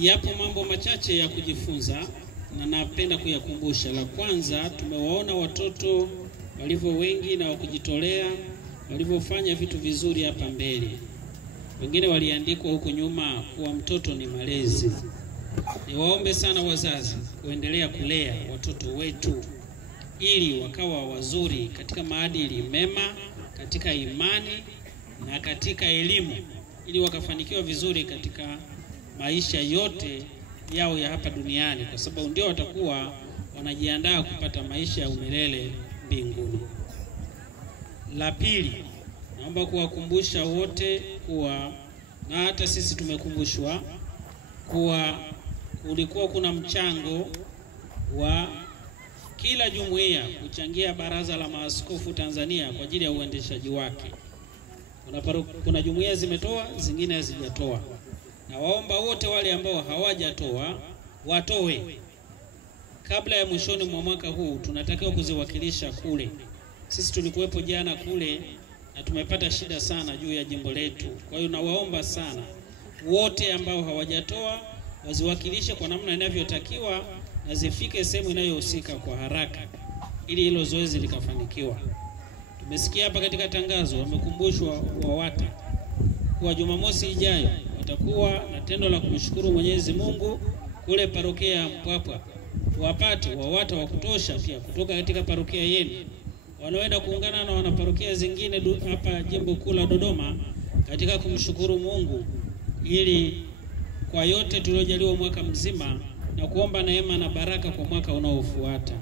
Yapo mambo machache ya kujifunza na napenda kuyakumbusha. La kwanza, tumewaona watoto walivyo wengi na wakujitolea, walivyofanya vitu vizuri hapa mbele. Wengine waliandikwa huko nyuma kuwa mtoto ni malezi. Niwaombe sana wazazi kuendelea kulea watoto wetu ili wakawa wazuri katika maadili mema, katika imani na katika elimu, ili wakafanikiwa vizuri katika maisha yote yao ya hapa duniani, kwa sababu ndio watakuwa wanajiandaa kupata maisha ya umilele mbinguni. La pili, naomba kuwakumbusha wote kuwa, na hata sisi tumekumbushwa kuwa, kulikuwa kuna mchango wa kila jumuiya kuchangia Baraza la Maaskofu Tanzania kwa ajili ya uendeshaji wake. Kuna jumuiya zimetoa, zingine hazijatoa. Na waomba wote wale ambao hawajatoa watoe. Kabla ya mwishoni mwa mwaka huu tunatakiwa kuziwakilisha kule. Sisi tulikuwepo jana kule na tumepata shida sana juu ya jimbo letu. Kwa hiyo nawaomba sana wote ambao hawajatoa waziwakilishe kwa namna inavyotakiwa na zifike sehemu inayohusika kwa haraka ili hilo zoezi likafanikiwa. Tumesikia hapa katika tangazo wamekumbushwa WAWATA kwa Jumamosi ijayo watakuwa na tendo la kumshukuru Mwenyezi Mungu kule parokia ya Mpwapwa. Wapate WAWATA wa kutosha pia kutoka katika parokia yenu. Wanaoenda kuungana na wanaparokia zingine hapa jimbo kuu la Dodoma katika kumshukuru Mungu ili kwa yote tuliojaliwa mwaka mzima na kuomba neema na baraka kwa mwaka unaofuata.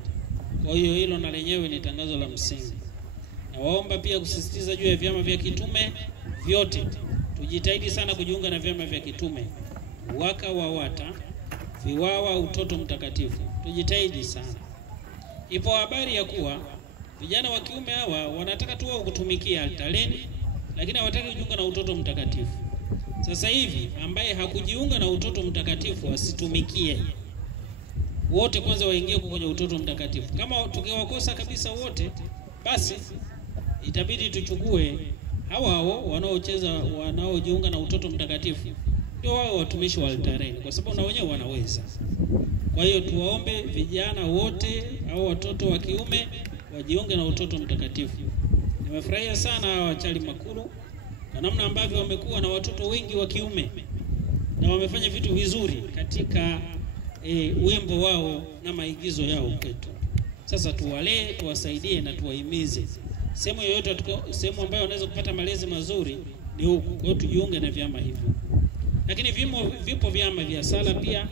Kwa hiyo hilo na lenyewe ni tangazo la msingi. Na waomba pia kusisitiza juu ya vyama vya kitume vyote. Tujitahidi sana kujiunga na vyama vya kitume. Waka WAWATA, Viwawa, Utoto Mtakatifu. Tujitahidi sana. Ipo habari ya kuwa vijana wa kiume hawa wanataka tu wao kutumikia altareni, lakini hawataki kujiunga na Utoto Mtakatifu. Sasa hivi ambaye hakujiunga na Utoto Mtakatifu asitumikie. Wote kwanza waingie kwenye Utoto Mtakatifu. Kama tukiwakosa kabisa wote, basi itabidi tuchukue hao wanaojiunga na Utoto Mtakatifu ndio wao watumishi wa altareni, kwa sababu na wenyewe wanaweza. Kwa hiyo tuwaombe vijana wote au watoto wa kiume wajiunge na Utoto Mtakatifu. Nimefurahia sana wachali makuru kwa namna ambavyo wamekuwa na watoto wengi wa kiume na wamefanya vitu vizuri katika wimbo wao na maigizo yao kwetu. Sasa tuwalee, tuwasaidie na tuwahimize. Sehemu yoyote, sehemu ambayo wanaweza kupata malezi mazuri ni huku. Kwa hiyo tujiunge na vyama hivyo. Lakini vipo vyama vya sala pia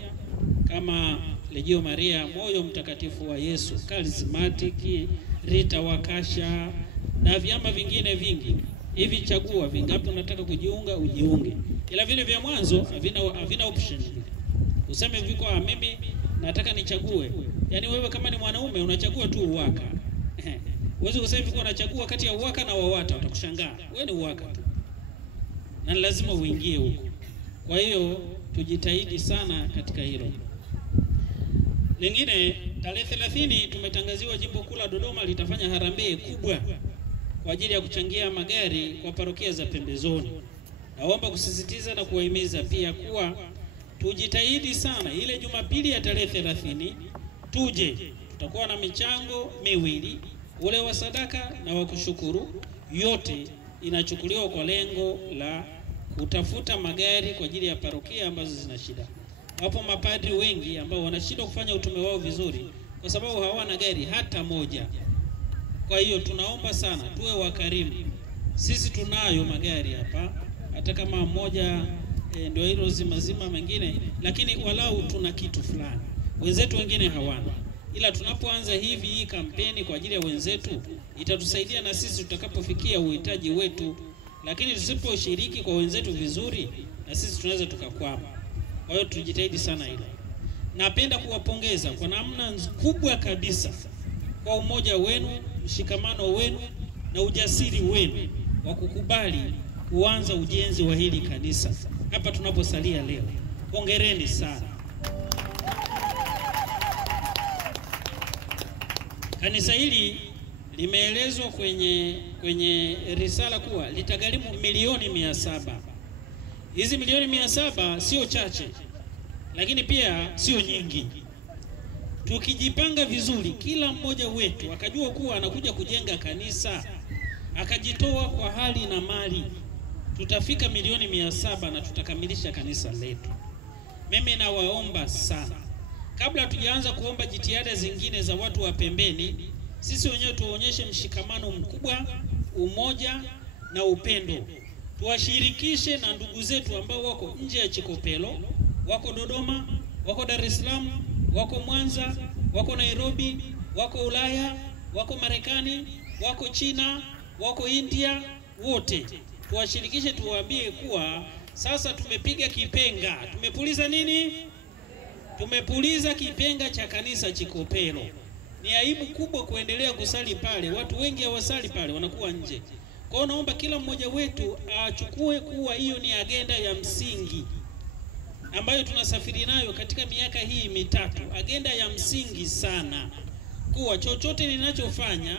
kama Legio Maria, Moyo Mtakatifu wa Yesu, Charismatic, Rita Wakasha na vyama vingine vingi. Hivi chagua vingapi unataka kujiunga, ujiunge. Ila vile vya mwanzo havina option. Useme viko mimi nataka nichague. Yaani wewe kama ni mwanaume unachagua tu UWAKA. Uweze kusema viko unachagua kati ya UWAKA na WAWATA, utakushangaa. Wewe ni UWAKA tu. Na lazima uingie huko. Kwa hiyo tujitahidi sana katika hilo. Lingine, tarehe 30 tumetangaziwa jimbo kuu la Dodoma litafanya harambee kubwa kwa ajili ya kuchangia magari kwa parokia za pembezoni. Naomba kusisitiza na kuwahimiza pia kuwa tujitahidi sana ile Jumapili ya tarehe 30 tuje. Tutakuwa na michango miwili, ule wa sadaka na wa kushukuru. Yote inachukuliwa kwa lengo la kutafuta magari kwa ajili ya parokia ambazo zina shida. Wapo mapadri wengi ambao wanashindwa kufanya utume wao vizuri kwa sababu hawana gari hata moja. Kwa hiyo tunaomba sana tuwe wakarimu. Sisi tunayo magari hapa, hata kama moja ndio hilo zima mengine, lakini walau tuna kitu fulani. Wenzetu wengine hawana. Ila tunapoanza hivi hii kampeni kwa ajili ya wenzetu, itatusaidia na sisi tutakapofikia uhitaji wetu. Lakini tusiposhiriki kwa wenzetu vizuri, na sisi tunaweza tukakwama. Kwa hiyo tujitahidi sana hilo. Napenda kuwapongeza kwa namna kubwa kabisa kwa umoja wenu, mshikamano wenu na ujasiri wenu wa kukubali kuanza ujenzi wa hili kanisa hapa tunaposalia leo. Hongereni sana. Kanisa hili limeelezwa kwenye risala kuwa litagharimu milioni 700. Hizi milioni 700 sio chache. lakini pia sio nyingi. Tukijipanga vizuri, kila mmoja wetu akajua kuwa anakuja kujenga kanisa, akajitoa kwa hali na mali, tutafika milioni 700 na tutakamilisha kanisa letu. Mimi nawaomba sana, kabla tujaanza kuomba jitihada zingine za watu wa pembeni, sisi wenyewe tuonyeshe mshikamano mkubwa, umoja na upendo. Tuwashirikishe na ndugu zetu ambao wako nje ya Chikopelo, wako Dodoma, wako Dar es Salaam, wako Mwanza, wako Nairobi, wako Ulaya, wako Marekani, wako China, wako India, wote. Tuwashirikishe, tuwaambie kuwa sasa tumepiga kipenga. Tumepuliza nini? Tumepuliza kipenga cha kanisa Chikopelo. Ni aibu kubwa kuendelea kusali pale. Watu wengi hawasali pale, wanakuwa nje. Kwa hiyo naomba kila mmoja wetu achukue kuwa hiyo ni agenda ya msingi ambayo tunasafiri nayo katika miaka hii mitatu. Agenda ya msingi sana, kuwa chochote ninachofanya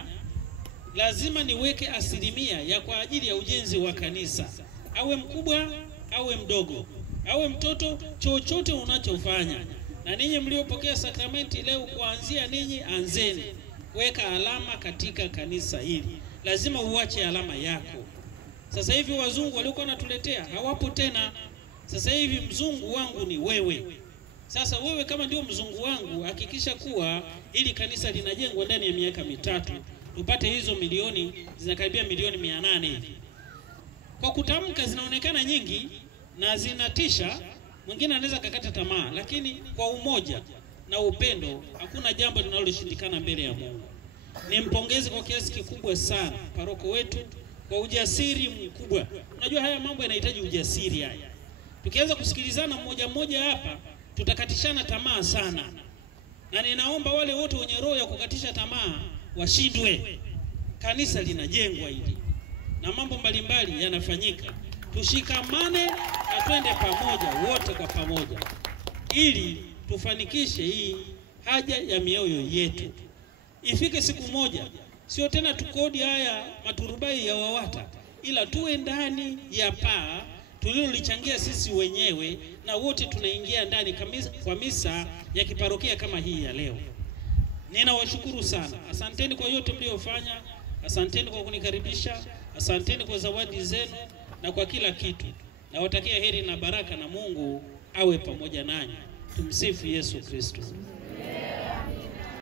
lazima niweke asilimia ya kwa ajili ya ujenzi wa kanisa. Awe mkubwa, awe mdogo, awe mtoto, chochote unachofanya. Na ninyi mliopokea sakramenti leo, kuanzia ninyi anzeni weka alama katika kanisa hili. Lazima uache alama yako. Sasa hivi wazungu waliokuwa wanatuletea hawapo tena. Sasa hivi mzungu wangu ni wewe. Sasa wewe kama ndio mzungu wangu, hakikisha kuwa ili kanisa linajengwa ndani ya miaka mitatu tupate hizo milioni, zinakaribia milioni 800 hivi. Kwa kutamka zinaonekana nyingi na zinatisha, mwingine anaweza kukata tamaa, lakini kwa umoja na upendo hakuna jambo linaloshindikana mbele ya Mungu. Nimpongeze kwa kiasi kikubwa sana paroko wetu kwa ujasiri mkubwa. Unajua haya mambo yanahitaji ujasiri haya. Tukianza kusikilizana mmoja mmoja hapa, tutakatishana tamaa sana. Na ninaomba wale wote wenye roho ya kukatisha tamaa washindwe. Kanisa linajengwa hili na mambo mbalimbali yanafanyika. Tushikamane na twende pamoja, wote kwa pamoja, ili tufanikishe hii haja ya mioyo yetu. Ifike siku moja sio tena tukodi haya maturubai ya WAWATA, ila tuwe ndani ya paa tulilolichangia sisi wenyewe, na wote tunaingia ndani kwa misa ya kiparokia kama hii ya leo. Ninawashukuru sana. Asanteni kwa yote mliofanya. Asanteni kwa kunikaribisha. Asanteni kwa zawadi zenu na kwa kila kitu. Nawatakia heri na baraka, na Mungu awe pamoja nanyi. Tumsifu Yesu Kristo.